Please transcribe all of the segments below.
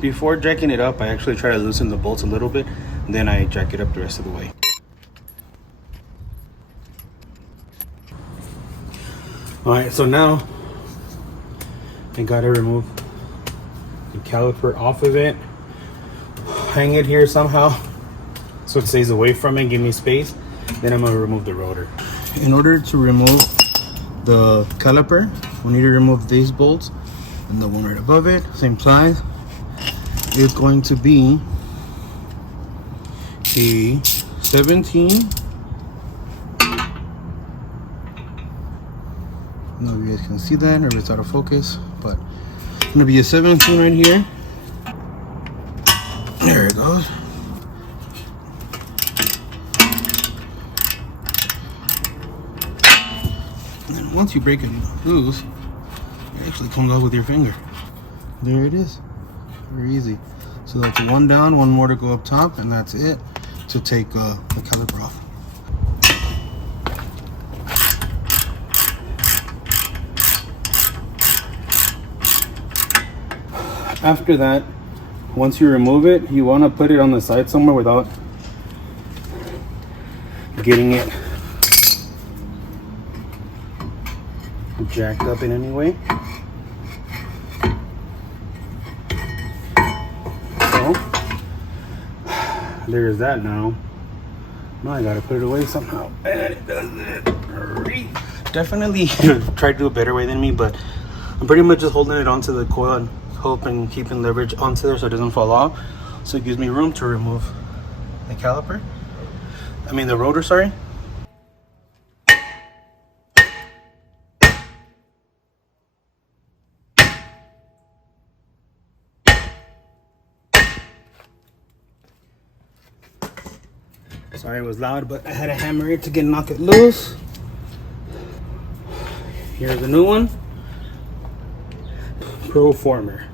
Before jacking it up, I actually try to loosen the bolts a little bit, and then I jack it up the rest of the way. Alright, so now I gotta remove the caliper off of it, hang it here somehow so it stays away from it, give me space. Then I'm gonna remove the rotor. In order to remove the caliper, we need to remove these bolts and the one right above it, same size. It's going to be a 17. I don't know if you guys can see that or if it's out of focus, but it's gonna be a 17 right here. There it goes. And once you break it loose, it actually comes off with your finger. There it is. Very easy. So that's one down, one more to go up top, and that's it to take the caliper off. After that, once you remove it, you want to put it on the side somewhere without getting it jacked up in any way. So there's that. Now I gotta put it away somehow, and it does it. Definitely try to do a better way than me, but I'm pretty much just holding it onto the coil and hoping keeping leverage onto there so it doesn't fall off, so it gives me room to remove the caliper. I mean the rotor, sorry. Sorry it was loud, but I had to hammer it to knock it loose. Here's the new one. Proformer.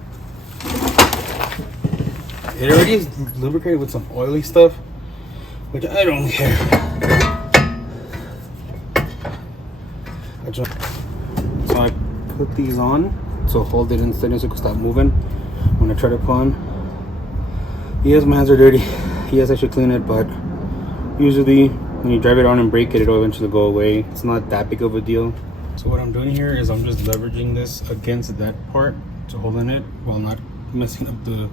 It already is lubricated with some oily stuff, which I don't care. So I put these on to hold it instead so it can stop moving when I try to pull on. Yes, my hands are dirty. Yes, I should clean it, but usually when you drive it on and break it, it'll eventually go away. It's not that big of a deal. So what I'm doing here is I'm just leveraging this against that part to holding it while not messing up the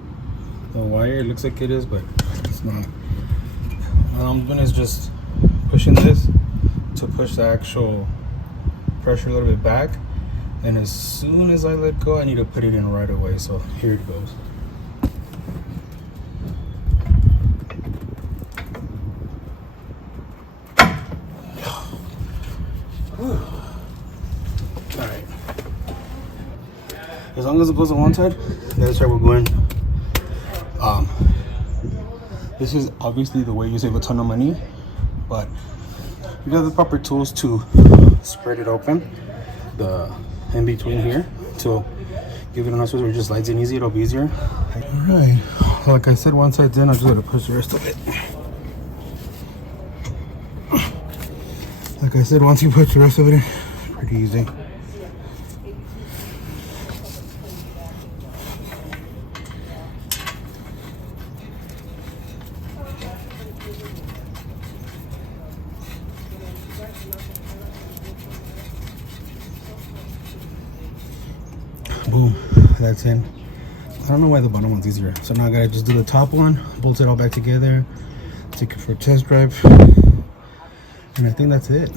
wire. It looks like it is, but it's not. What I'm doing is just pushing this to push the actual pressure a little bit back, and as soon as I let go, I need to put it in right away. So here it goes. Alright. As long as it goes on one side, the other side we're going. This is obviously the way you save a ton of money, but you have the proper tools to spread it open, the in between here, to give it a nice way where it just slides in easy. It'll be easier. Alright, like I said, one side's in, I'm just gonna push the rest of it. Like I said, once you push the rest of it in, it's pretty easy. Boom, that's in. I don't know why the bottom one's easier. So now I gotta just do the top one, bolt it all back together, take it for a test drive, and I think that's it.